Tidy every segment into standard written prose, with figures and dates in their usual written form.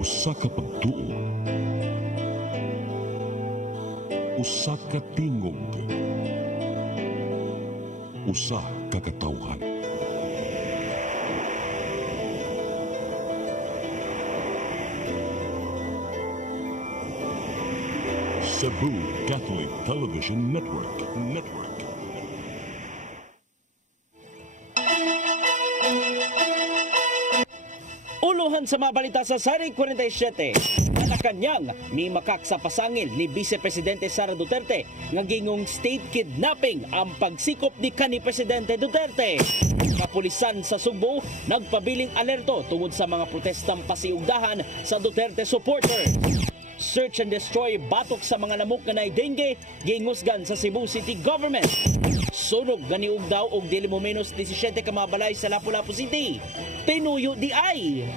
Usa ka pagtuo, usa ka tingog, usa ka katawhan. Cebu Catholic Television Network. Uluhan sa mga balita sa Sari 47. Malacanang may makak sa pasangil ni Vice Presidente Sara Duterte nga gingong state kidnapping ang pagsikop ni kanhi Presidente Duterte. Kapulisan sa Sugbo nagpabiling alerto tungod sa mga protestang pasiugdahan sa Duterte supporters. Search and destroy batok sa mga lamok nga nay dengue gingusgan sa Cebu City Government. Sunog ganiug daw og dili mo menos 17 ka mga balay sa Lapu-Lapu City. Tinuyo di ay.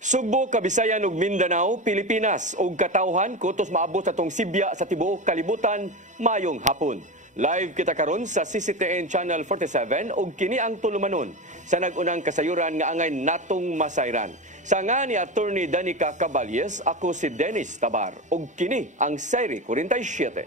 Sugbo, Kabisayan ug Mindanao, Pilipinas ug katawhan kutos maabot atong Sibya sa tibuok kalibutan mayong hapon. Live kita karon sa CCTN Channel 47 ug kini ang tulumanon sa nagunang kasayuran nga angay natong masayran. Sa nga ni Attorney Danica Caballes, ako si Dennis Tabar ug kini ang Sari 47.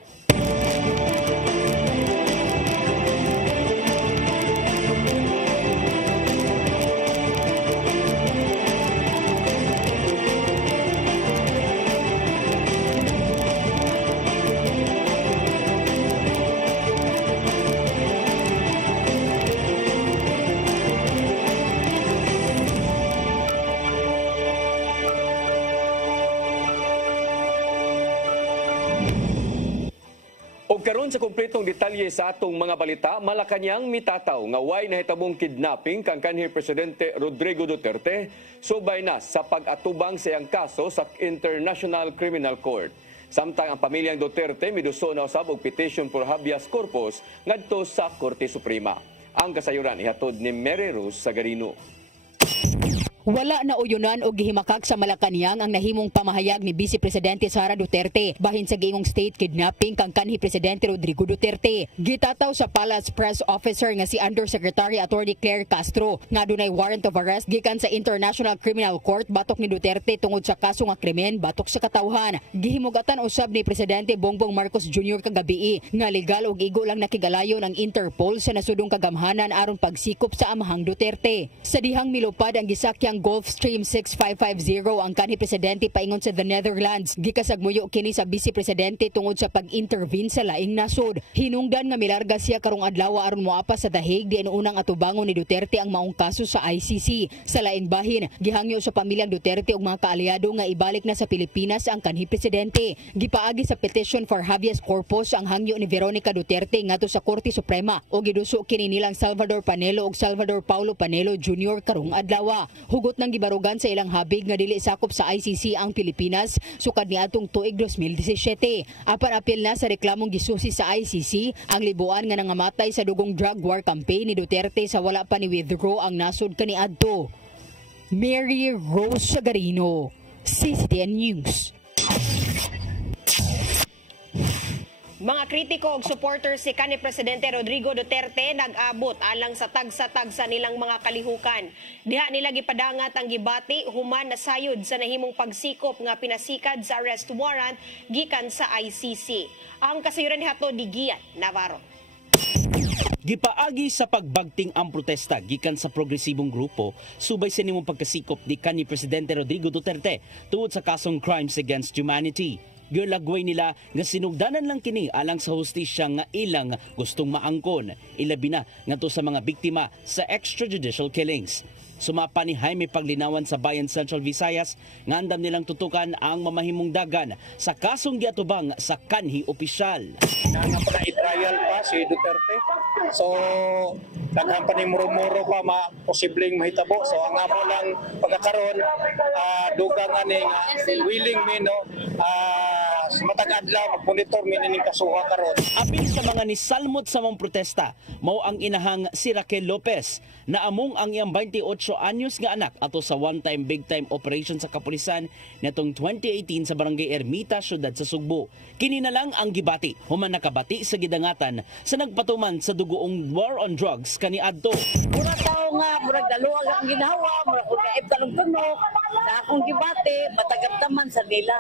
Karon sa kumpletong detalye sa atong mga balita, Malacanang mitataw nga way nahitabong kidnapping kang kanhi Presidente Rodrigo Duterte subay na sa pag-atubang sa iyang kaso sa International Criminal Court. Samtang ang pamilyang Duterte miduso na usab og petition for habeas corpus ngadto sa Korte Suprema. Ang kasayuran ihatod ni Mary Rose Sagarino. Wala na uyunan o gihimakak sa Malacanang ang nahimong pamahayag ni Vice Presidente Sara Duterte bahin sa giingong state kidnapping kang kanhi Presidente Rodrigo Duterte. Gitataw sa Palace Press Officer nga si Undersecretary Attorney Claire Castro nga dunay warrant of arrest gikan sa International Criminal Court batok ni Duterte tungod sa kaso nga krimen batok sa katawhan. Gihimugatan usab ni Presidente Bongbong Marcos Jr. kagabi nga legal og igo lang nakigalayon ang Interpol sa nasudong kagamhanan aron pagsikop sa amahang Duterte. Sa dihang milupad ang gisakyang Gulfstream 6550 ang kanhi Presidente paingon sa the Netherlands. Gikasagmuyo kini sa Vice Presidente tungod sa pag-intervene sa laing nasod. Hinungdan nga milarga siya karong adlaw aron moapas sa The Hague diin unang atubangon ni Duterte ang maong kaso sa ICC. Sa laing bahin, gihangyo sa pamilyang Duterte ug mga kaalyado nga ibalik na sa Pilipinas ang kanhi Presidente. Gipaagi sa petition for habeas corpus ang hangyo ni Veronica Duterte ngadto sa Korte Suprema o giduso kini nilang Salvador Panelo ug Salvador Paulo Panelo Jr. karong adlaw. Hugot nang gibarugan sa ilang habig nga dili sakop sa ICC ang Pilipinas sukad niadtong tuig 2017. Apan apil na sa reklamong gisusi sa ICC ang libuan nga nangamatay sa dugong drug war campaign ni Duterte sa wala pa ni withdraw ang nasod kaniadto. Mary Rose Sagarino, CCTN News. Mga kritiko ug supporters si kanhi Presidente Rodrigo Duterte nag-abot alang sa tagsa-tagsa nilang mga kalihukan. Diha nila gipadangat ang gibati human nasayod sa nahimong pagsikop nga pinasikad sa arrest warrant gikan sa ICC. Ang kasayuran nihato ni Gian Navarro. Gipaagi sa pagbagting ang protesta gikan sa progresibong grupo subay sa nimong pagkasikop ni kanhi Presidente Rodrigo Duterte tungod sa kasong crimes against humanity. Gilagway nila nga sinugdanan lang kini alang sa hustisya nga ilang gustong maangkon, ilabi na ngadto sa mga biktima sa extrajudicial killings. Sumapa ni Jaime Paglinawan sa Bayan Central Visayas nga andam nilang tutukan ang mamahimong dagan sa kasong giatubang sa kanhi opisyal. Napaka-trial pa si Duterte. So, daghan pa ni muro-muro pa posibleng mahitabo. So, ang amo lang pagkakaroon, dugang ani willing me no, matag adlaw mag-monitor ning kasuha karon. Apil sa mga nisalmot sa mga protesta, mao ang inahang si Raquel Lopez na among ang iyang 28 anyos nga anak ato sa one-time big-time operation sa kapulisan netong 2018 sa Barangay Ermita, syudad sa Sugbo. Kini na lang ang gibati, human nakabati sa gidangatan sa nagpatuman sa dugoong war on drugs kaniadto. Mura tao nga, murag daluwag ang ginawa, murag kung kaib talong tunok, na akong gibati, matagaptaman sa nila.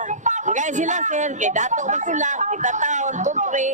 Kaya sila, sir, kay dato ba sila, kita taon, tutre.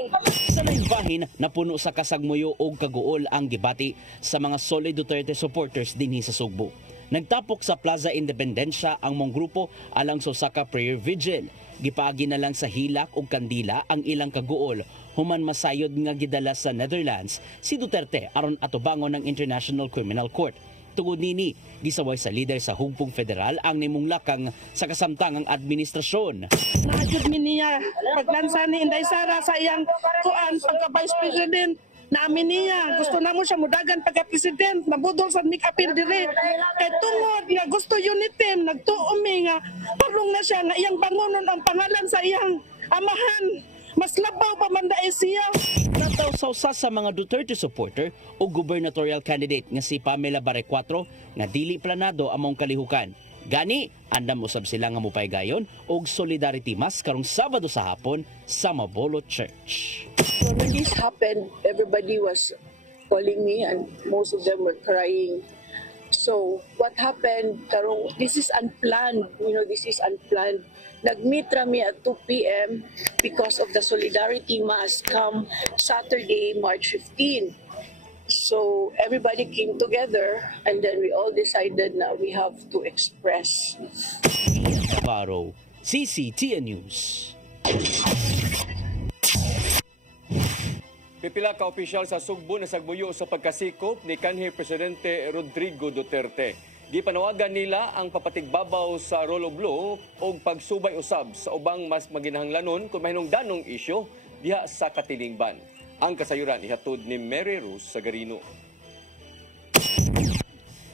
Sa naibahin, napuno sa kasagmuyo o kaguol ang gibati sa mga Solid Duterte supporters dinhi sa Sugbo. Nagtapok sa Plaza Independencia ang mong grupo alang sa Osaka Prayer Vigil. Gipaagi na lang sa hilak o kandila ang ilang kaguol human masayod nga gidala sa Netherlands si Duterte aron atubangon ng International Criminal Court. Tungod nini, gisaway sa lider sa Hugpong Federal ang nimunglakang sa kasamtangang administrasyon. Naajud mi niya paglansa ni Inday Sara sa iyang kuan pagka Vice President. Naamin niya, gusto na mo siya mudagan pagka-president, nabudol sa mikapil dire. Kay tungod nga gusto unitem, nagtuumi nga, parong na siya nga iyang bangonon ang pangalan sa iyang amahan. Mas labaw pa man dai siya. Nataw sa usa sa mga Duterte supporter o gubernatorial candidate nga si Pamela Barrecuatro nga dili planado among kalihukan. Gani, andam usab sila nga mupaygayon og solidarity mass karong Sabado sa hapon sa Mabolo Church. When this happened, everybody was calling me and most of them were crying. So what happened, karong, this is unplanned, this is unplanned. Nag-meet rami at 2 p.m. because of the solidarity mass come Saturday, March 15. So everybody came together and then we all decided na we have to express. Navarro, CCTN News. Pipila ka opisyal sa Sugbo na sagbuyo sa pagkasikop ni kanhi Presidente Rodrigo Duterte. Di panawagan nila ang papatigbabaw sa rule of law o pagsubay usab sa ubang mas maginahanglanon kung mahinungdanong isyu diha sa katilingban. Ang kasayuran ihatod ni Mary Rose Sagarino.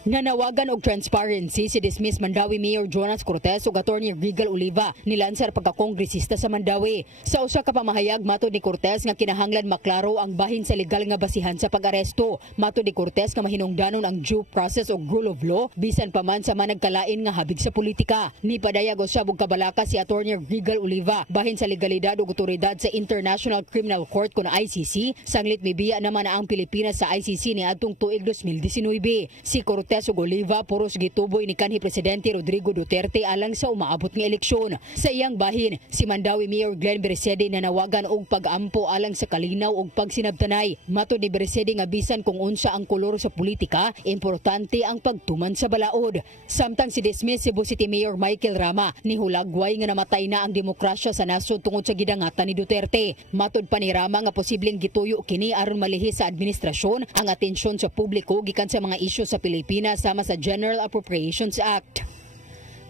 Nanawagan og transparency si dismiss Mandawi Mayor Jonas Cortez ug Attorney Regal Oliva nilansar pagkakongresista sa Mandawi. Sa usa ka pamahayag matod ni Cortez nga kinahanglan maklaro ang bahin sa legal nga basihan sa pag-aresto. Matod ni Cortez nga mahinungdanon ang due process o rule of law bisan pa man sa managkalain nga habig sa politika. Ni padayag usab og kabalaka si Attorney Regal Oliva bahin sa legalidad ug otoridad sa International Criminal Court kun ICC sanglit mibiya naman na ang Pilipinas sa ICC niadtong tuig 2019. Si Cortez ug Oliva puros gituboy ni kanhi Presidente Rodrigo Duterte alang sa umaabot nga eleksyon. Sa iyang bahin, si Mandawi Mayor Glenn Bersede nanawagan og pag-ampo alang sa kalinaw ug pagsinabtanay. Matod ni Bersede nga bisan kung unsa ang kolor sa politika, importante ang pagtuman sa balaod. Samtang si dismiss Cebu City Mayor Michael Rama nihulagway nga namatay na ang demokrasya sa nasod tungod sa gidangatan ni Duterte. Matod pa ni Rama nga posibleng gituyo kini aron malihis sa administrasyon ang atensyon sa publiko gikan sa mga isyu sa Pilipinas sama sa General Appropriations Act.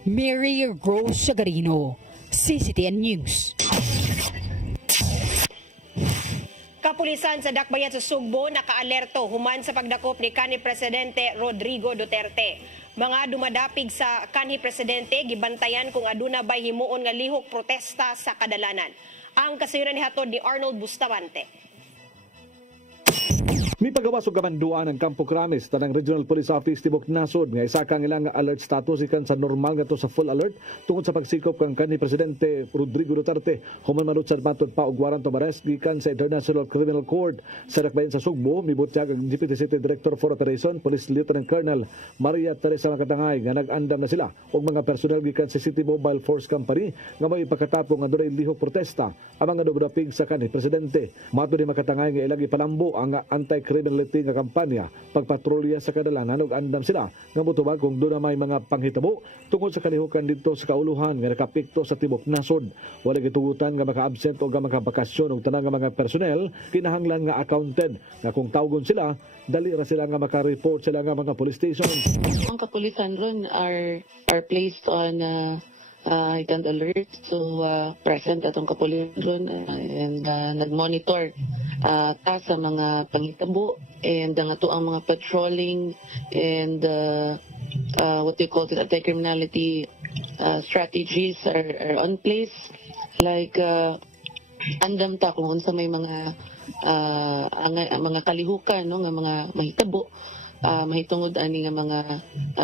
Mary Rose Sagarino, CCTN News. Kapulisan sa Dakbayan sa Sugbo nakaalerto human sa pagdakop ni kanhi Presidente Rodrigo Duterte. Mga dumadapig sa kanhi Presidente gibantayan kung aduna bay himuon nga lihok protesta sa kadalanan. Ang kasayuran ni hatod ni Arnold Bustamante. May pagawas o kamanduan ng Campo Cranes tanang Regional Police Office tibok nasod nga isa kang ilang alert status ikan sa normal nga to sa full alert tungod sa pagsikop kang kanhi Presidente Rodrigo Duterte human manut sa matod pa og warrant of arrest gikan sa International Criminal Court sa Dakbayan sa Sugbo. Mibutyag ang Deputy City Director for Operation Police Lieutenant Colonel Maria Teresa Makatangay nga nag-andam na sila og mga personnel gikan sa City Mobile Force Company nga may pagkatapong nga dunay lihok protesta ang mga dumdapig sa kanhi Presidente. Matod ni Makatangay nga ilagi palambo ang anti-criminality nga kampanya pagpatrolya sa kadalanan ug andam sila nga motubag kung doon na may mga panghitabo tungod sa kalihukan dito sa kauluhan nga nakapikto sa tibok nasod. Wala gitugutan nga maka-absent o nga makabakasyon og tanang nga mga personnel kinahanglan nga accounted nga kung tawgon sila dali ra sila nga maka-report sila nga mga police station. Ang kapulisan ron are placed on heightened alert so present atong kapulisan and nag-monitor sa mga panghitabo and ang ato ang mga patrolling and what we call it anti-criminality strategies are on place, like andam ta kung unsa may mga kalihukan, no, nga mga mahitabo, mahitungod ani nga mga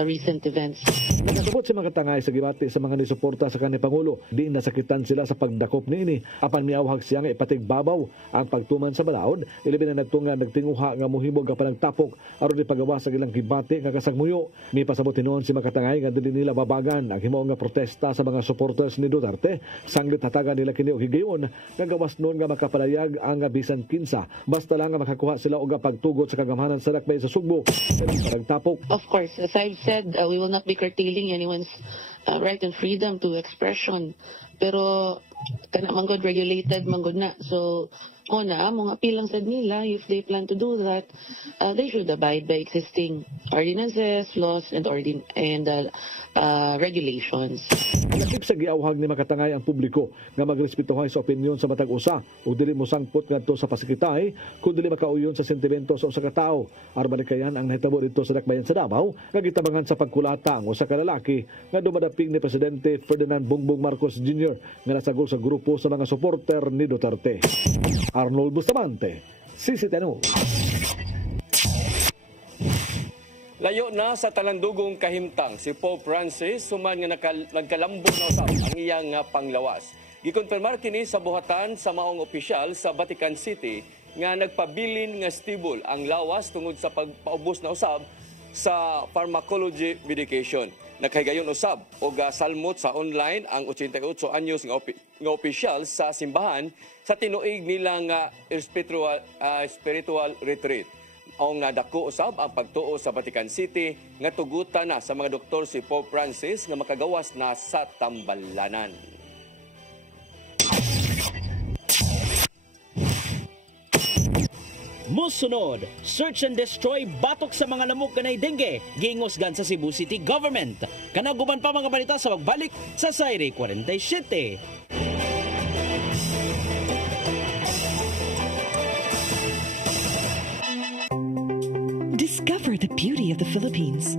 recent events. Nagasabot si mga tangay sa gibati sa mga nisuporta sa kanhi Pangulo. Di nasakitan sila sa pagdakop niini. Apan miawhag siya nga ipatigbabaw ang pagtuman sa balaod. Ilibin na nagtunga nagtinguha nga muhibog ang panagtapok aron ipagawas sa ilang gibati nga kasagmuyo. May pasabot noon si mga tangay nga dili nila babagan ang himo nga protesta sa mga supporters ni Duterte. Sanglit hatagan nila kini og higayon nga gawas noon nga makapalayag ang bisan kinsa. Basta lang nga makakuha sila og pagtugot sa kagamhanan sa lakbay sa Sugbo. Of course, as I've said, we will not be curtailing anyone's right and freedom to expression. Pero kana manggod regulated manggod na. So mga apilang sad nila, if they plan to do that, they should abide by existing ordinances, laws, and regulations. Lakip sa giawhag ni makatangay ang publiko nga magrespetuhay sa opinyon sa matag usa ug dili mo sangpot ngadto sa pasikitay kun dili makauyon sa sentimento sa usa ka tawo. Aron kayan ang nahitabo dito sa dakbayan sa Davao nga gitabangan sa pagkulata ang usa ka lalaki nga dumadaping ni Presidente Ferdinand Bongbong Marcos Jr. nga nasagol sa grupo sa mga suporter ni Duterte. Arnold Bustamante, CCTV. Layo na sa talandugong kahimtang si Pope Francis suman nga nagkalambot na usab ang iyang panglawas. Gikonfirmar kini sa buhatan sa maong opisyal sa Vatican City nga nagpabilin nga stable ang lawas tungod sa pagpaubos na usab sa pharmacology medication. Nakahigayon usab og salmot sa online ang 88 anyos nga opisyal sa simbahan sa tinuig nilang spiritual retreat. Ang nadako usab ang pagtuo sa Vatican City nga tugutan na sa mga doktor si Pope Francis nga makagawas na sa tambalanan. Musunod, search and destroy batok sa mga lamok kanay dengue, giingosgan sa Cebu City Government. Kanaguban pa mga balita sa pagbalik sa Sairi 47. Discover the beauty of the Philippines.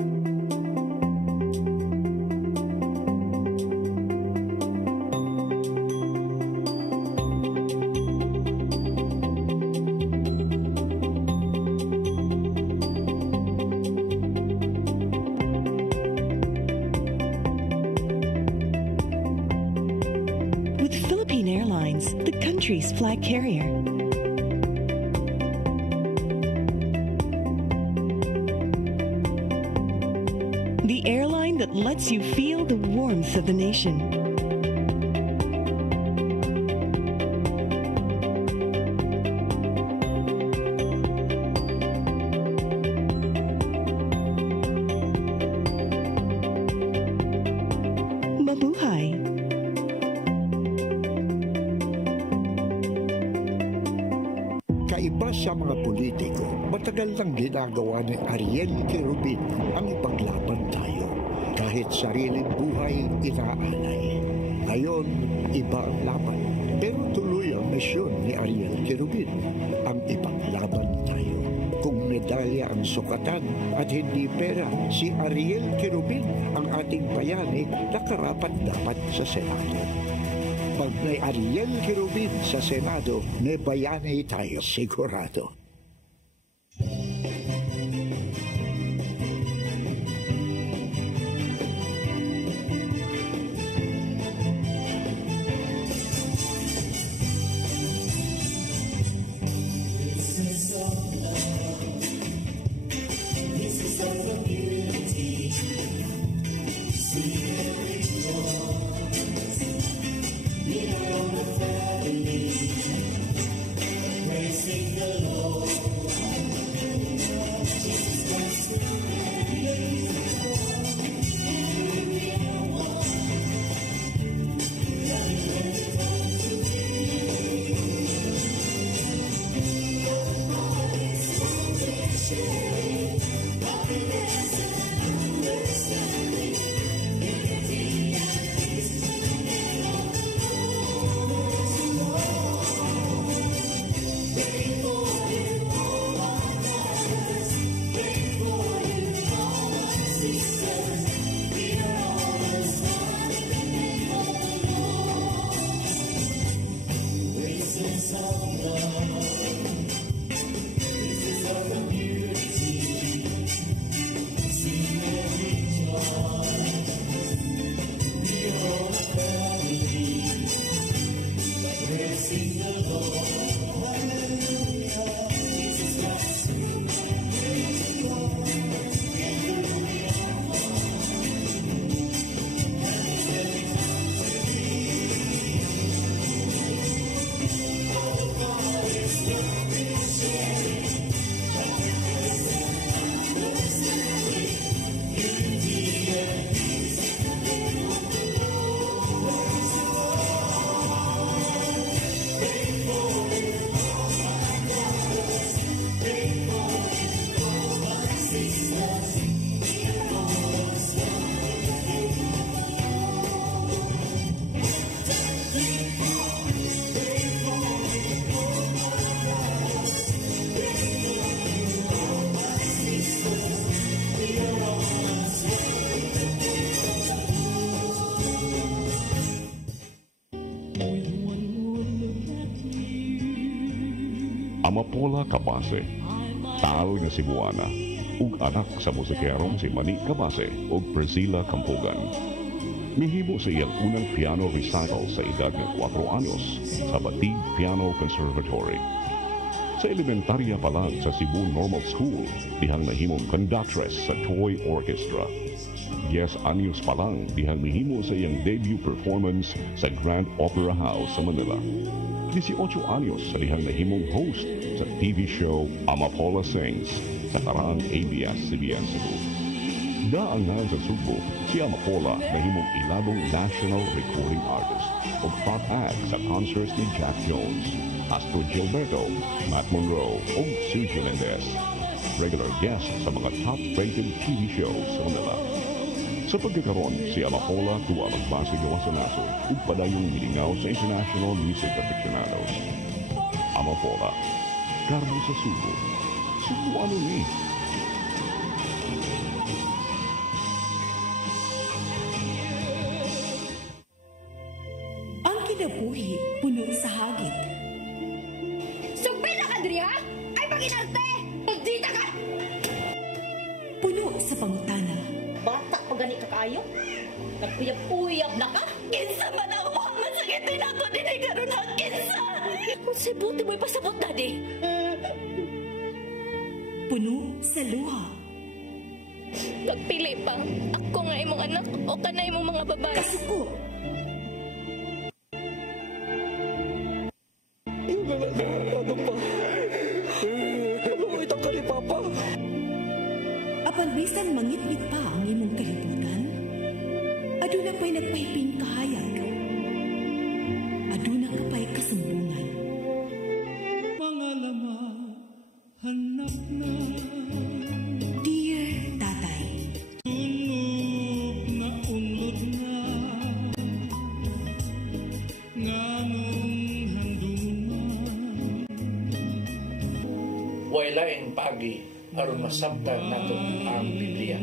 With Philippine Airlines, the country's flag carrier. The airline that lets you feel the warmth of the nation. Mabuhay! Kaiba sa mga politiko, matagal nang ginagawa ni Ariel Querubin ang ipaglaban tayo. Kahit sariling buhay inaalay. Ngayon, iba ang laban. Pero tuloy ang misyon ni Ariel Querubin, ang ipaglaban tayo. Kung medalya ang sukatan at hindi pera, si Ariel Querubin ang ating bayani na karapat-dapat sa Senado. Pag may Ariel Querubin sa Senado, may bayani tayo sigurado. Praising the Lord. Amapola Cabase, tal nga Cebuana, ug anak sa musikerong si Manny Cabase ug Priscilla Campogan. Mihimo sa iyang unang piano recital sa edad ng 4 anyos sa Batig Piano Conservatory. Sa elementarya pa lang sa Cebu Normal School, dihang nahimong conductress sa Toy Orchestra. 10 anyos pa lang dihang mihimo sa iyang debut performance sa Grand Opera House sa Manila. 18 anyos sa dihang nahimong host sa TV show Amapola Sings sa karaang ABS-CBN Cebu. Daangan sa Subo, si Amapola nahimong ilabong national recording artist o front act sa concerts ni Jack Jones, Astro Gilberto, Matt Monroe o Sergio Mendez. Regular guest sa mga top-rated TV shows sa Manila. Sa pagkakaroon, si Amapola tuwa magbase gawa sa nasod ug padayong milingaw sa International Music Aficionados. Amapola, Carmo sa Subo. Subuano ni. Ang kinabuhi puno sa hagit. Sugbi na ka, Dri, ha? Ay, pag-inarte! Magdita ka! Puno sa pangutana. Bata pa gani ka kayo? Nagpuyap-puyap na ka? Kinsa man ang mga sakitin ako din ay karoon ang kinsa! Kung sibuti mo'y pasabot na di. Puno sa luha. Pagpili pa, ako nga imong anak o kana imong mga babae. Kasuko. Ano pa? Ano mo itang kalipapa? Apan bisan mangit-ngit pa ang imong kalibutan, aduna pa'y nagpahiping kahayag. Aduna ka pa'y kasumbungan. Mga lama, hanap na. Dear Tatay, Tulog na unlod na. Nganong handungan. Waylaing pagi aron masabtan nato ang Biblia.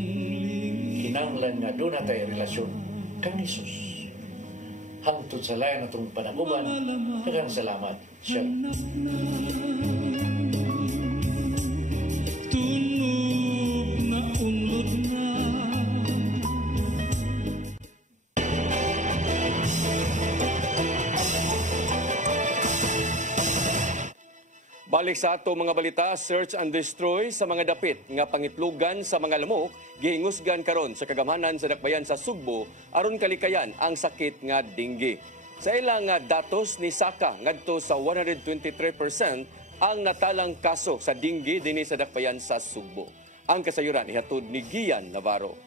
Kinahanglan nga doon natay relasyon kang Hesus. Hangtod sa layan natong panaguban, kagang salamat. Shalom. Tulog na unlod na. Balik sa ato mga balita, search and destroy sa mga dapit nga pangitlugan sa mga lamok, gihingusgan karon sa kagamhanan sa dakbayan sa Sugbo aron kalikayan ang sakit nga dengue. Sa ilang datos ni Saka ngadto sa 123% ang natalang kaso sa dengue dinhi sa dakbayan sa Sugbo. Ang kasayuran ihatod ni Gian Navarro.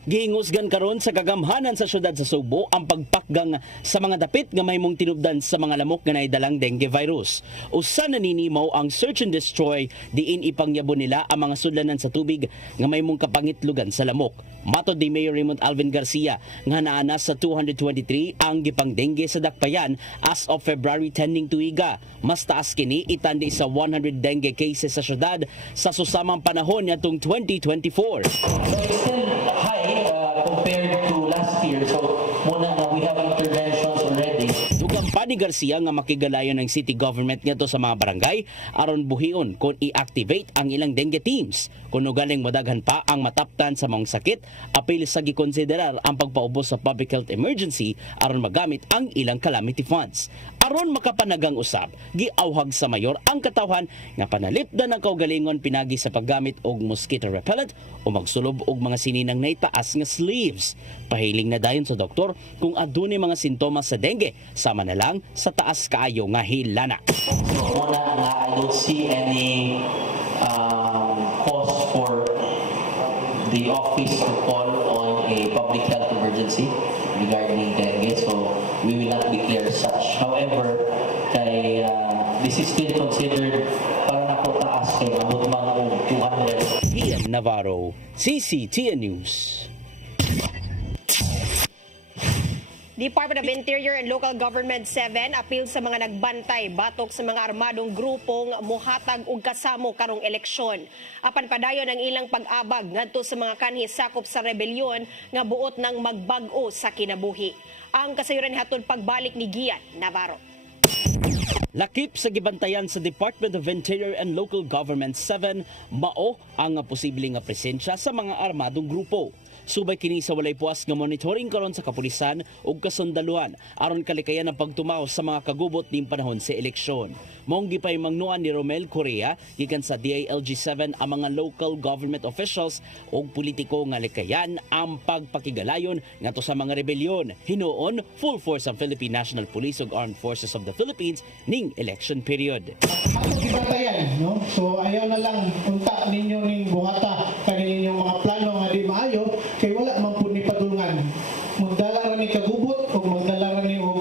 Gihingusgan karon sa kagamhanan sa syudad sa Sugbo ang pagpakgang sa mga dapit nga mahimong tinubdan sa mga lamok nga nahidalang dengue virus. Usa na ninimaw ang search and destroy diin ipangyabo nila ang mga sudlanan sa tubig nga mahimong kapangitlugan sa lamok. Matod ni Mayor Raymond Alvin Garcia nga naana sa 223 ang gipang dengue sa dakbayan as of February 10 ning tuiga. Mas taas kini itandi sa 100 dengue cases sa syudad sa susamang panahon nitong 2024. Compared to last year, so muna na we have interventions already. Dugang pa ni Garcia nga makigalayon ng city government ngadto sa mga barangay aron buhion kung i-activate ang ilang dengue teams. Kung galing madaghan pa ang mataptan sa mga sakit, apil sa gikonsiderar ang pagpaubos sa public health emergency aron magamit ang ilang calamity funds. Aron makapanagang usab, giawhag sa mayor ang katawhan nga panalipdan ng kaugalingon pinagi sa paggamit og mosquito repellent o magsulob og mga sininang naitaas nga sleeves. Pahiling na dayon sa doktor kung adunay mga sintomas sa dengue, sama na lang sa taas kaayo nga hilana. So muna nga I don't see any cause for the office to call on a public health emergency regarding dengue, so we will not declare such. However, this is still considered para na po taas kay abot mga 200. Ian Navarro, CCTN News. Department of Interior and Local Government 7 apil sa mga nagbantay batok sa mga armadong grupong mohatag og kasamo karong eleksyon. Apan padayon ang ilang pag-abag ngadto sa mga kanhi sakop sa rebelyon nga buot ng magbag-o sa kinabuhi. Ang kasayuran hatod pagbalik ni Gian Navarro. Lakip sa gibantayan sa Department of Interior and Local Government 7, mao ang posibleng presensya sa mga armadong grupo. Subay kini sa walay puas nga monitoring karon sa kapulisan ug kasundaluhan aron kalikayan ang pagtumaw sa mga kagubot ning panahon sa eleksyon. Mong gipay mangnuan ni Romel Correa gikan sa DILG7 ang mga local government officials ug politiko nga likayan ang pagpakigalayon ngadto sa mga rebelyon. Hinuon full force ang Philippine National Police ug Armed Forces of the Philippines ning election period. Gibantayan, no? So ayaw na lang unta ninyo ning buhata kaninyong mga plano nga di maayo kay wala man pud ni padulngan. Magdala ra ni kagubot o magdala ra ni og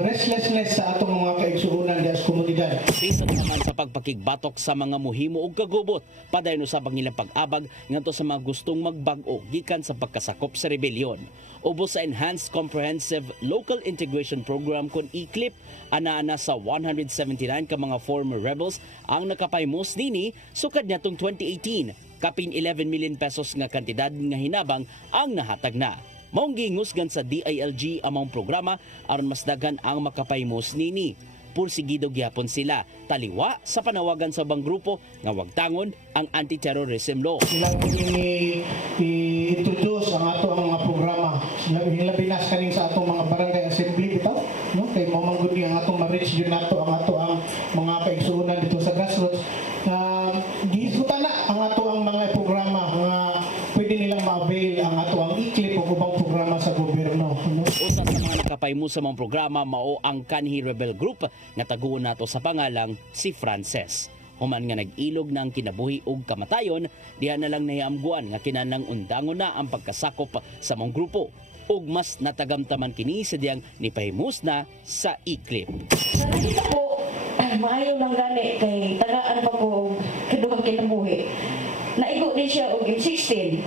restlessness sa atong mga kaigsuonan sa komunidad. Bisa naman sa pagpakigbatok sa mga muhimo og kagubot, padayon usab ang ilang pag-abag ngadto sa mga gustong magbag-o gikan sa pagkasakop sa rebelyon. Ubos sa Enhanced Comprehensive Local Integration Program kon ICLIP, ana sa 179 ka mga former rebels ang nakapaymos nini sukad niadtong 2018. Kapin 11 million pesos nga kantidad nga hinabang ang nahatag na. Maong gingusgan sa DILG among programa aron mas daghan ang makapaymos nini. Pursigido gyapon sila taliwa sa panawagan sa ubang grupo nga wagtangon ang anti-terrorism law. Ilang i-introduce ang ato ang mga programa. Hilabinas kaning sa atong mga barangay assembly bitaw, no? Kay mo manggod ang atong ma-reach yun nato ang ato ang mga kaigsuonan dito sa grassroots. Gihisgutan na ang ato ang mga programa nga pwede nilang ma-avail ang ato ang ICLIP o ubang programa sa gobyerno. Usa sa mga nakapaymo sa mga programa mao ang Kanhi Rebel Group nga taguon nato sa pangalang si Frances. Human nga nag-ilog na ang kinabuhi og kamatayon, diha na lang nahiamguan nga kinanang undangon na ang pagkasakop sa mga grupo ug mas natagamtaman kini sa diyang nipahimus na sa ICLIP. Nakita ko maayo lang gani kay tagaan pa ko kaduhang kinabuhi. Naigo din siya og M16.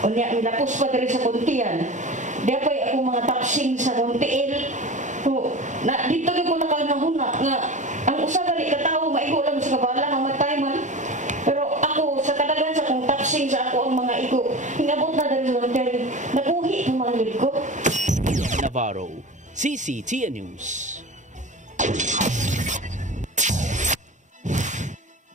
Unya nilapos pa diri sa Kuntian. Diya pa'y ako mga taksing sa Kuntiil. Na dito ko nakanahuna nga ang usa gali ka tawo maigo lang sa kabala nga matay man. Pero ako sa kadagan sa kong taksing sa ako ang mga igo. Hingabot na diri sa Kuntiil. Nabuhi ang mga lid ko. Navarro, CCTN News.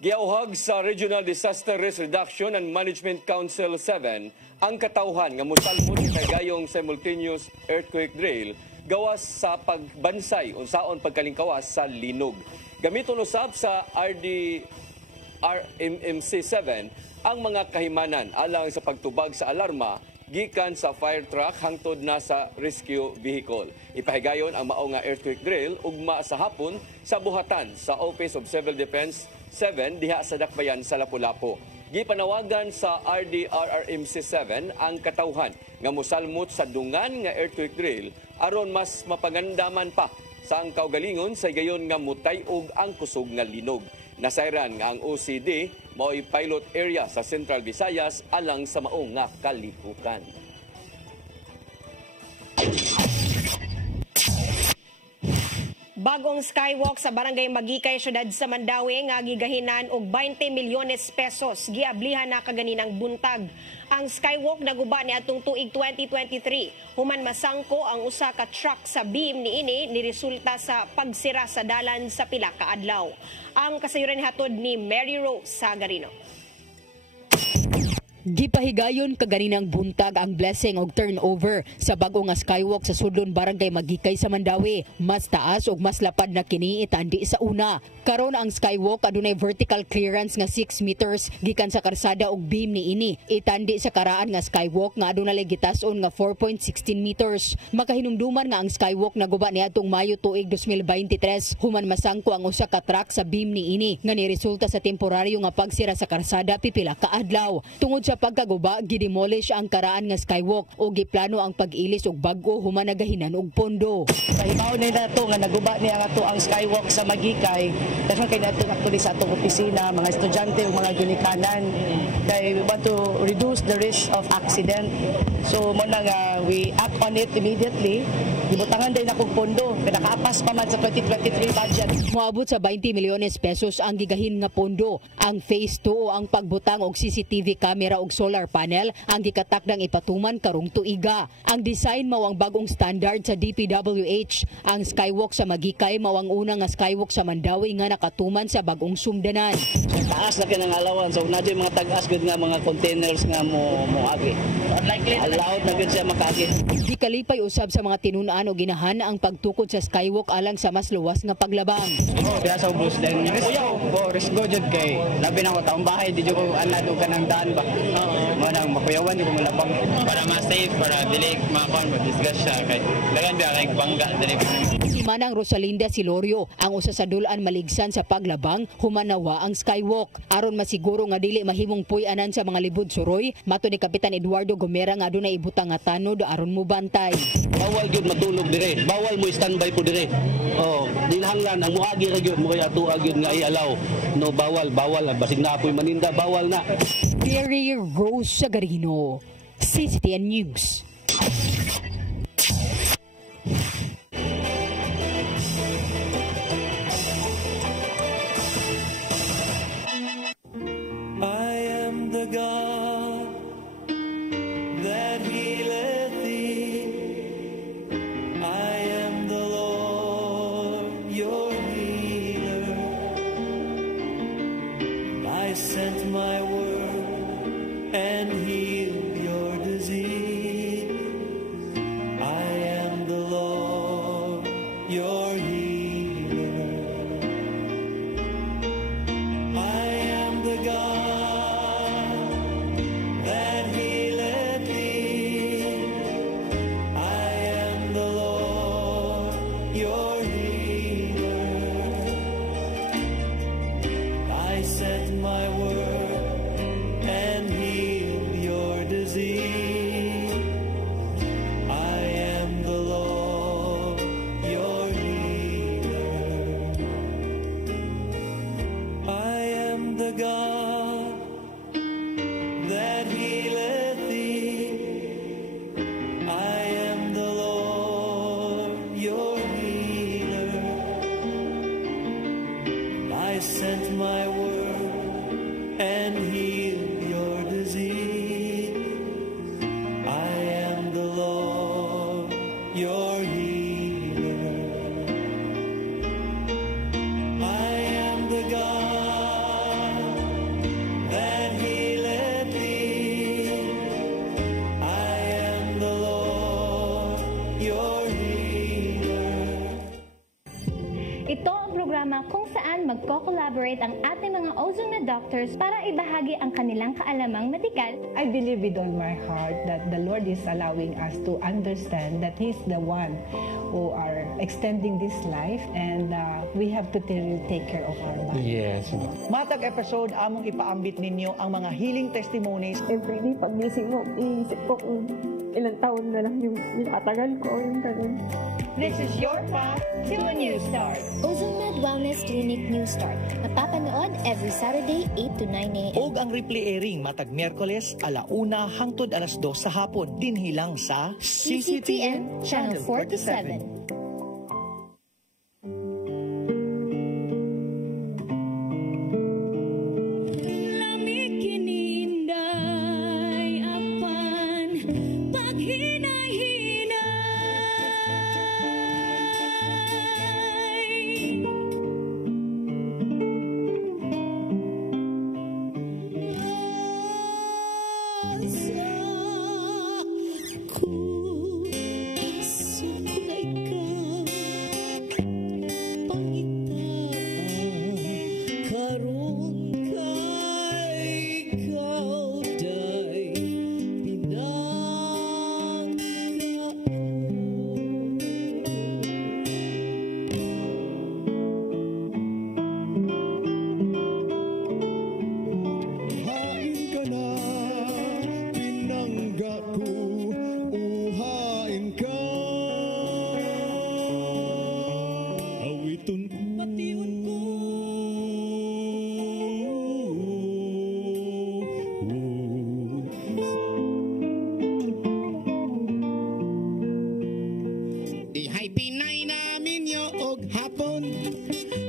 Giauhag sa Regional Disaster Risk Reduction and Management Council 7 ang katawhan nga mosalmot kay gayong simultaneous earthquake drill gawas sa pagbansay unsaon pagkalingkawas sa linog. Gamiton usab sa RMMC 7 ang mga kahimanan alang sa pagtubag sa alarma gikan sa fire truck hangtod na sa rescue vehicle. Ipahigayon ang mao nga earthquake drill ugma sa hapon sa buhatan sa Office of Civil Defense 7 diha sa Dakbayan sa Lapu-Lapu. Gipanawagan sa RDRRMC 7 ang katawhan nga mosalmot sa dungan nga earthquake drill aron mas mapagandaman pa sa ang kaugalingon sa gayon nga mutay-og ang kusog nga linog. Nasayran nga ang OCD mao'y pilot area sa Central Visayas alang sa mao nga kalihukan. Bagong skywalk sa Barangay Magikay, syudad sa Mandawi nga gigahinan og 20 milyones pesos giablihan na kaganinang buntag. Ang skywalk naguba ni atong tuig 2023 human masangko ang usa ka truck sa beam niini ni resulta sa pagsira sa dalan sa pila ka adlaw. Ang kasayuran hatod ni Mary Rose Sagarino. Gipahigayon kaganinang buntag ang blessing og turnover sa bag-o nga skywalk sa sudlon Barangay Magikay sa Mandawi. Mas taas ug mas lapad na kini itandi sa una. Karon ang skywalk adunay vertical clearance nga 6 meters gikan sa karsada ug beam niini. Itandi sa karaan nga skywalk nga adunay gitas-on nga 4.16 meters. Makahinumduman nga ang skywalk naguba niadtong Mayo tuig 2023 human masangko ang usa ka truck sa beam niini nga niresulta sa temporaryo nga pagsira sa karsada pipila ka adlaw. Tungod sa Sa pagkaguba, gidemolish ang karaan nga skywalk o giplano ang pag-ilis og bag-o human nagahinan og pondo. Kahibaw ni nato nga naguba niya nga to ang skywalk sa Magikay. Daghang kay nato actually sa atong opisina, mga estudyante ug mga ginikanan. Kay we want to reduce the risk of accident. So mo na nga we act on it immediately. Gibutangan din akong pondo. Pinakaapas pa man sa 2023 budget. Moabot sa 20 milyones pesos ang gigahin nga pondo. Ang phase 2 o ang pagbutang og CCTV camera og solar panel ang gikatakdang ipatuman karong tuiga. Ang design mao ang bagong standard sa DPWH. Ang skywalk sa Magikay mao ang una nga skywalk sa Mandawi nga nakatuman sa bagong sumdanan. Taas na kinang alawan. So na mga tagas gud nga mga containers nga mo agi. Allowed na gud siya makaagi. Gikalipay usab sa mga tinun-an o ginahan ang pagtukod sa skywalk alang sa mas luwas nga paglabang. Diya sa ubos din. Risk go jud kay labi na ko taong bahay di jud ko anad og kanang daan ba. Mo nang makuyawan di ko malabang para ma-safe para dili makon ma-discuss siya kay lagan biya kay bangga dili. Si Manang Rosalinda Silorio ang usa sa dulan maligsan sa paglabang humanawa ang skywalk aron masiguro nga dili mahimong puy-anan sa mga libod suroy. Mato ni Kapitan Eduardo Gomera nga adunay ibutang nga tanod aron mo bantay. Bawal gyud matulog dire. Bawal mo standby po dire. Oh, dilahanglan ang muagi ra gyud mo kaya tuag gyud nga i-allow. No bawal basig na apoy maninda bawal na. Terry Rose Sagarino, CCTN News. I am the God that healeth thee. I am the Lord, your healer. I sent my word and healed your disease. I am the Lord, your healer. I am the God that healeth thee. I am the Lord, your healer. I sent my word and healed your disease. I am the Lord, your healer. I am the God that healeth thee. I am the Lord, your healer. I sent my word and healed your disease. I am the Lord, your healer. I am the God that healeth thee. I am the Lord, your healer. Ito ang programa kung saan magko-collaborate ang ating mga ozone na doctors para ibahagi ang kanilang kaalamang medikal. I believe with all my heart that the Lord is allowing us to understand that He's the one who are extending this life and we have to take care of our body. Yes. Matag episode, among ipaambit ninyo ang mga healing testimonies. Every day, pag-gising mo, iisip ko kung ilang taon na lang yung itatagal ko, yung ganun. This is your path to a new start. OzoneMed Wellness Clinic New Start. Mapapanood every Saturday, 8 to 9 a.m. Og ang replay airing matag Miyerkules, 1:00 hangtod 2:00 sa hapon. Dinhi lang sa CCTN Channel 47. Ku sukulaikan Hay Pinay namin yo og hapon.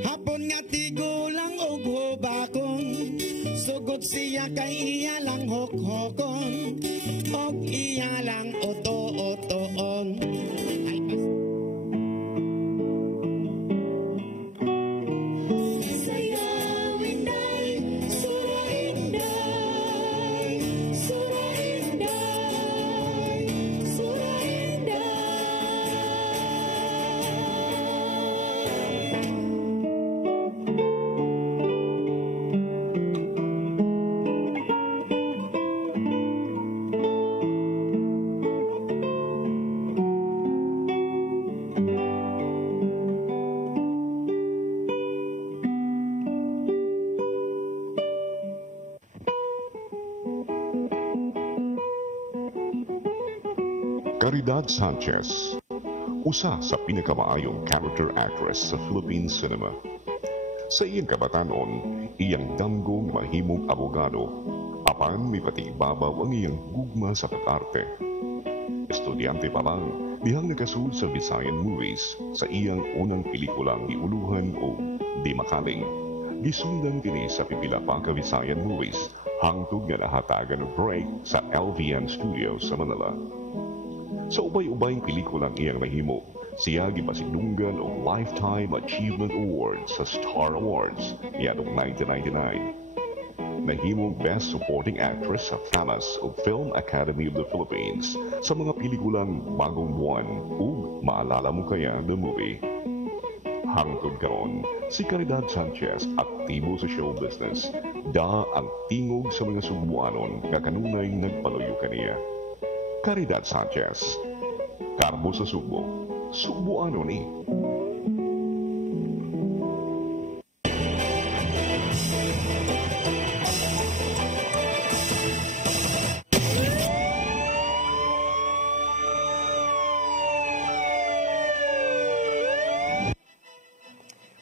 Hapon nga tigulang og hubakon. Sugot siya kay iya lang hok-hokon. Og iya lang oto-otoon. Caridad Sanchez, usa sa pinakamaayong character actress sa Philippine cinema. Sa iyang kabatanon, iyang damgong mahimong abogado, apan may patibabaw ang iyang gugma sa pag-arte. Estudyante pa lang, dihang nakasul sa Visayan Movies sa iyang unang pelikulang giuluhan o Di Makaling. Gisundan kini sa pipila pa ka Visayan Movies hangtod nga nahatagan ng break sa LVN Studios sa Manila. Sa ubay-ubayng pelikulang iyang nahimo, siya gipasidunggan og Lifetime Achievement Award sa Star Awards niadtong 1999. Nahimong Best Supporting Actress sa FAMAS o Film Academy of the Philippines sa mga pelikulang Bagong Buwan ug Maalala Mo Kaya the Movie. Hangtod karon, si Caridad Sanchez aktibo sa show business, da ang tingog sa mga Sugbuanon nga kanunay nagpaluyo kaniya. Caridad Sanchez, Karbo sa Sugbo, Sugbuano ni.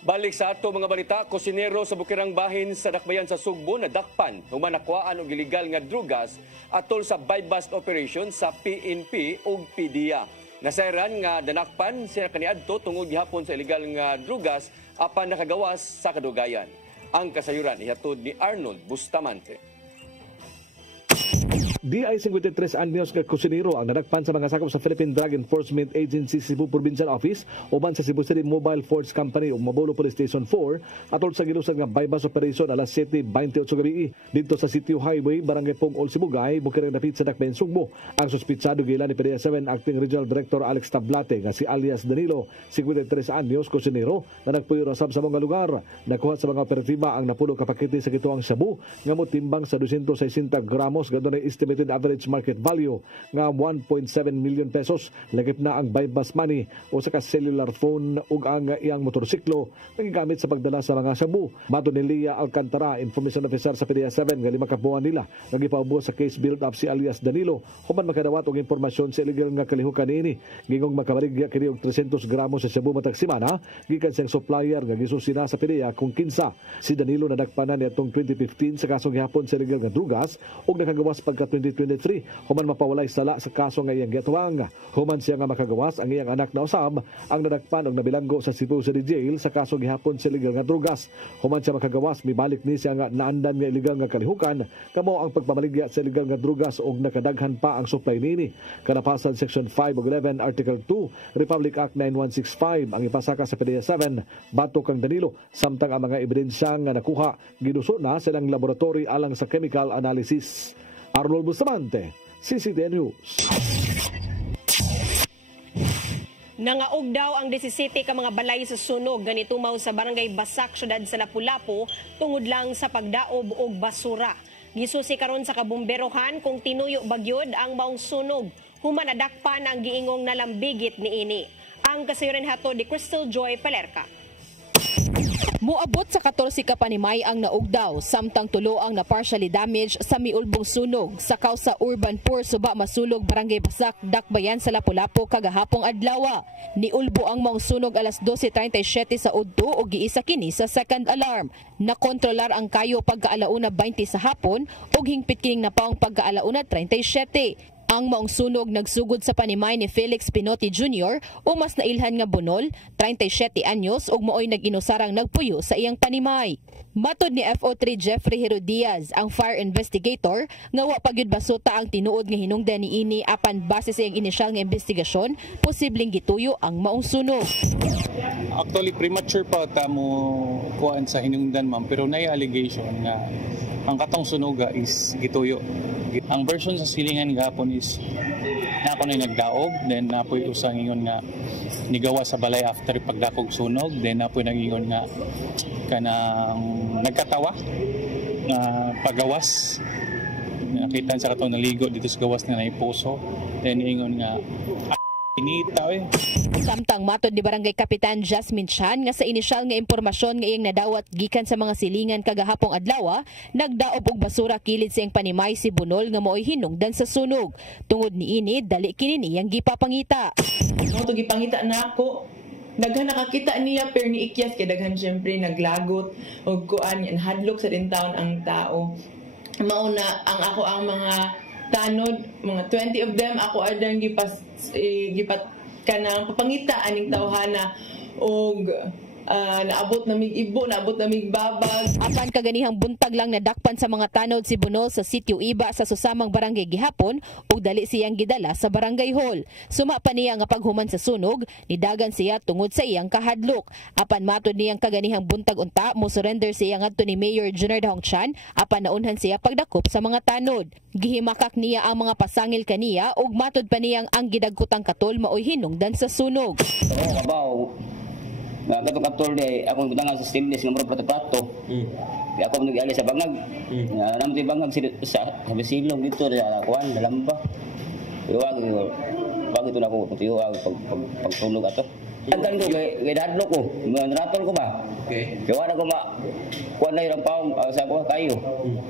Balik sa ato mga balita, kusinero sa Bukirang Bahin sa Dakbayan sa Sugbo na dakpan human nakuhaan og illegal nga drugas atol sa buy-bust operation sa PNP ug PDEA. Nasayran nga danakpan sila kaniadto tungod gihapon sa illegal nga drugas apan nakagawas sa kadugayan. Ang kasayuran ihatod ni Arnold Bustamante. DI-53 anyos nga kusinero ang nadakpan sa mga sakop sa Philippine Drug Enforcement Agency Cebu Provincial Office uban sa Cebu City Mobile Force Company o Mabolo Police Station 4 atol sa gilusad nga buy-bust operation alas 7:28 gabi dito sa Sitio Highway, Barangay Pongol, Sibugay, Bukirang Dapit sa Dakbayan, Sugbo. Ang suspitsado gilan ni PDEA 7 Acting Regional Director Alex Tablate nga si alias Danilo, 53 anyos, kusinero na nagpuyo rasab sa mga lugar. Nakuha sa mga operatiba ang napulo ka pakete sa gituang shabu nga motimbang sa 260 gramos gadto na estimated average market value nga 1.7 million pesos. Lagip na ang buy-bust money o sa cellular phone ug ang iyang motorsiklo nagigamit sa pagdala sa mga shabu. Mato ni Lia Alcantara, Information Officer sa PDEA 7 nga 5 ka buwan nila nagipaubos sa case build-up si alias Danilo human makadawat og impormasyon sa illegal nga kalihukan niini. Gingong makabaligya kini og 300 gramos sa shabu matag semana gikan sa supplier nga gisusina sa PDEA kung kinsa. Si Danilo nadakpanan niadtong 2015 sa kasong gihapon sa illegal nga drugas ug nakagawas pagka 2023 human mapawalay sala sa kaso nga iyang gituang. Human siya nga makagawas ang iyang anak na usab ang nadakpan og nabilanggo sa Cebu City Jail sa kaso gihapon sa illegal nga drugas. Human siya makagawas mibalik ni siya nga naandan nga illegal nga kalihukan kamo ang pagpamaligya sa illegal nga drugas og nakadaghan pa ang supply niini. Kanapasan Section 5 ug 11 Article 2 Republic Act 9165 ang ipasaka sa PDEA 7 batok kang Danilo samtang ang mga ebidensya nga nakuha ginuso na silang laboratory alang sa chemical analysis. Arnold Bustamante, CCTN News. Nangaog daw ang 17 ka mga balay sa sunog ganito mao sa Barangay Basak, syudad sa Lapu-Lapu tungod lang sa pagdaob og basura. Gisusi karon sa kabumberohan kung tinuyo bagyod ang maong sunog human nadakpan ang giingong nalambigit niini. Ang kasayuran hato ni Crystal Joy Palerca. Muabot sa 14 ka panimay ang naugdaw, samtang tulo ang na-partially damage sa miulbong sunog sa kausa Urban Poor Suba Masulog, Barangay Basak, Dakbayan sa Lapu-Lapu kagahapong adlaw. Niulbo ang maong sunog alas 12:37 sa udto ug giisa kini sa second alarm. Nakontrolar ang kayo pagkaalauna 20 sa hapon ug hingpit kining napaong pagkaalauna 37. Ang maong sunog nagsugod sa panimay ni Felix Pinotti Jr. o mas nailhan nga bunol, 37 anyos ug maoy nag-inusarang nagpuyo sa iyang panimay. Matod ni FO3 Jeffrey Herodias, ang fire investigator, nga wa pagyud basuta ang tinuod nga hinungdan niini apan base sa iyang inisyal nga investigasyon, posibleng gituyo ang maong sunog. Actually premature pa ta mo kuan sa hinungdan ma'am, pero nay allegation nga ang katong sunoga is gituyo. Ang version sa silingan gapon is na ako na nagdaog, then napoy usang ingon nga nigawa sa balay after pagdakog sunog, then napoy nagingon nga kanang nagkatawa nga pagawas. Nakita sa katong naligo dito sa gawas na naipuso, then ingon nga inita eh. Samtang matod ni Barangay Kapitan Jasmine Chan nga sa inisyal nga impormasyon nga iyang nadawat gikan sa mga silingan kagahapong adlaw, nagdaob og basura kilid sa iyang panimay si bunol nga mo'y hinungdan sa sunog. Tungod niini dali kini niyang gipapangita. Mo to gipangita nako. Daghan nakakita niya pero ni ikyas kay daghan syempre naglagot og kuan yan hadlok sa dintawon ang tao. Mauna ang mga tanod, mga 20 of them ako adang gipat kanang papangita aning tawhana og naabot na mig ibo, naabot na mig babag. Apan kaganihang buntag lang nadakpan sa mga tanod si bunol sa sitio Iba sa susamang barangay gihapon ug dali siyang gidala sa barangay hall. Suma pa niya nga paghuman sa sunog, nidagan siya tungod sa iyang kahadlok. Apan matod niyang kaganihang buntag unta mo surrender siya ngadto ni Mayor Junior Dahong Chan apan naunhan siya pagdakop sa mga tanod. Gihimakak niya ang mga pasangil kaniya ug matod pa niyang ang gidagkutang katol maoy hinungdan sa sunog. Nga katong katol di akong butangan sa stainless nga murag plato-plato. Kaya ako nag-ali sa bangag. Nga naman yung bangag sa silong dito sa kuwan, dalamba. Wag ito na ako tuyuwag pagtulog ato. Agdan ko, kay dadlo ko, ratol ko ba? Kaya wala ko kuwan na yung paong sa ko kayo.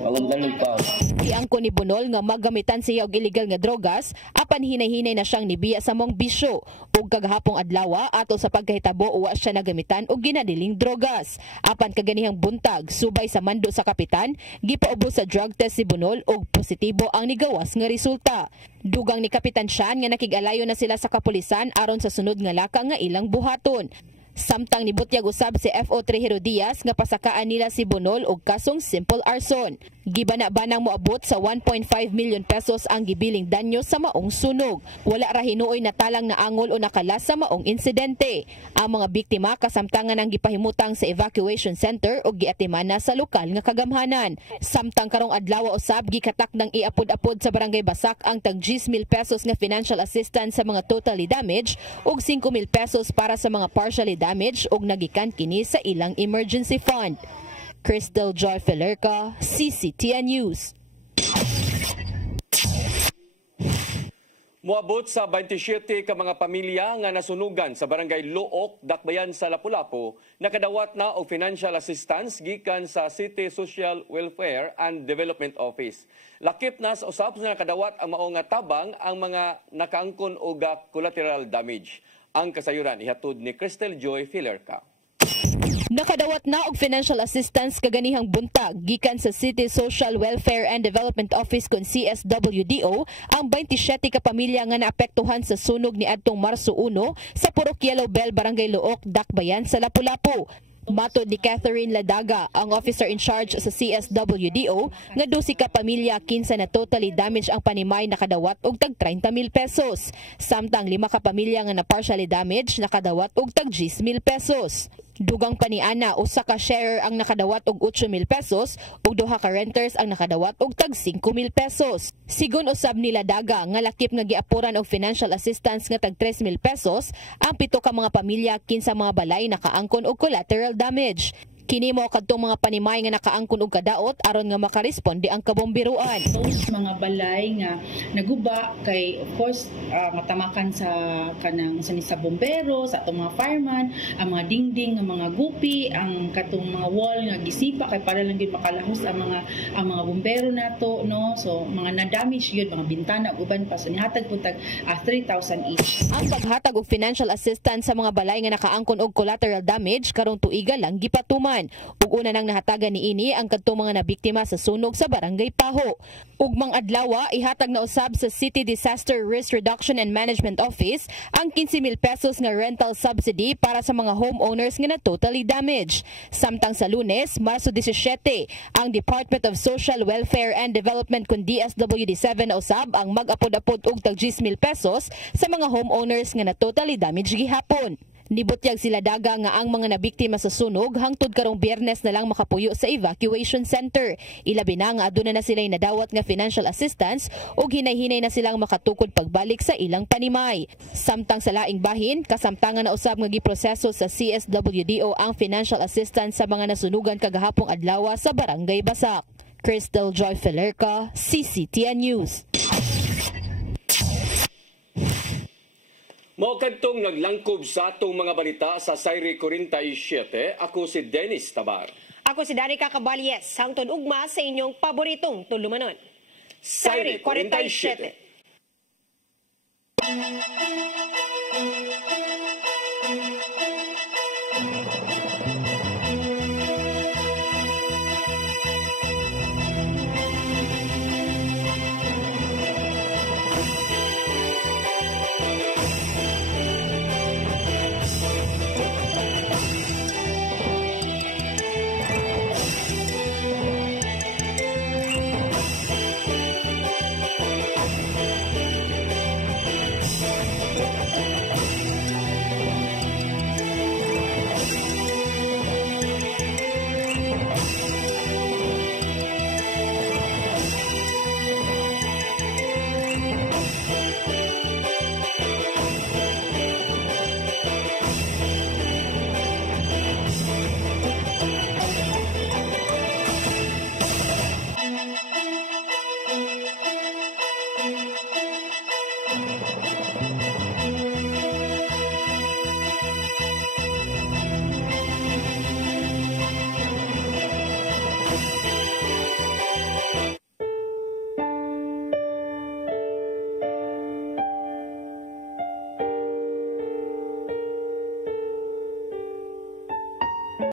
Magumdalog pa. Iangko ni bunol nga maggamitan siya og illegal nga drogas, apan hinay-hinay na siyang nibiya sa mong bisyo. Ug kagahapong adlaw ato sa pagkahitabo uwa siya nagamitan og ginadiling drogas. Apan kaganihang buntag, subay sa mando sa kapitan, gipaubos sa drug test si bunol ug positibo ang nigawas nga resulta. Dugang ni Kapitan Chan nga nakig-alayo na sila sa kapulisan aron sa sunod nga laka nga ilang buhaton. Samtang nibutyag usab si FO3 Herodias nga pasakaan nila si bunol og kasong simple arson. Gibana-banang moabot sa 1.5 million pesos ang gibiling danyo sa maong sunog. Wala ra hinuoy natalang na angol o nakalas sa maong insidente. Ang mga biktima kasamtangan ang gipahimutang sa evacuation center o giatiman na sa lokal nga kagamhanan. Samtang karong adlaw usab gikatak ng iapod-apod sa Barangay Basak ang tag 10,000 pesos nga financial assistance sa mga totally damaged ug 5,000 pesos para sa mga partially damaged ug nagikan kini sa ilang emergency fund. Crystal Joy Felerca, CCTN News. Moabot sa 27 ka mga pamilya nga nasunugan sa Barangay Luok, Dakbayan sa Lapu-Lapu, nakadawat na og financial assistance gikan sa City Social Welfare and Development Office. Lakip na sa usab na nakadawat ang mao nga tabang ang mga nakaangkon og collateral damage. Ang kasayuran ihatod ni Crystal Joy Felerca. Nakadawat na og financial assistance kaganihang buntag gikan sa City Social Welfare and Development Office kon CSWDO ang 27 ka pamilya nga naapektuhan sa sunog ni adtong Marso 1 sa Purok Yellow Bell, Barangay Luok, Dakbayan sa Lapu-Lapu. Matod ni Catherine Ladaga, ang officer in charge sa CSWDO, nga 12 ka pamilya kinsa na totally damaged ang panimay nakadawat og tag 30,000 pesos. Samtang 5 ka pamilya nga na partially damaged nakadawat og tag 10,000 pesos. Dugang paniana, usa ka sharer ang nakadawat og 8,000 pesos ug 2 ka renters ang nakadawat og tag 5,000 pesos. Sigon usab nila Daga nga lakip nga giapuran og financial assistance nga tag 3,000 pesos ang 7 ka mga pamilya kinsa mga balay nakaangkon og collateral damage. Kini mo kadtong mga panimay nga nakaangkon og kadaot aron nga makaresponde ang kabombiruan. Those mga balay nga naguba kay of course matamakan sa kanang sa bombero, sa atong mga fireman, ang mga dingding nga mga gupi, ang katong mga wall nga gisipa kay para lang gid makalahos ang mga bombero nato, no. So mga na-damage yun, mga bintana ug uban pa, so nihatag po tag 3,000 each. Ang paghatag og financial assistance sa mga balay nga nakaangkon og collateral damage karong tuiga lang gipatuman. human. Ug una nang nahatagan niini ang kadtong mga nabiktima sa sunog sa Barangay Paho. Ug adlaw ihatag na usab sa City Disaster Risk Reduction and Management Office ang 15,000 pesos nga rental subsidy para sa mga homeowners nga na totally damaged. Samtang sa Lunes, Marso 17, ang Department of Social Welfare and Development kun DSWD7 na usab ang mag-apod-apod og tag 10,000 pesos sa mga homeowners nga na totally damaged gihapon. Nibutyag sila daga nga ang mga nabiktima sa sunog hangtod karong Biyernes na lang makapuyo sa evacuation center. Ilabi na nga aduna na sila'y nadawat nga financial assistance ug hinay-hinay na silang makatukod pagbalik sa ilang panimay. Samtang sa laing bahin, kasamtangan na usab nga giproseso sa CSWDO ang financial assistance sa mga nasunugan kagahapong adlaw sa Barangay Basak. Crystal Joy Felerca, CCTN News. Mao kadtong naglangkob sa atong mga balita sa Sayri 47, ako si Dennis Tabar. Ako si Danica Caballes, hangtod ugma sa inyong paboritong tulumanon. Sayri 47.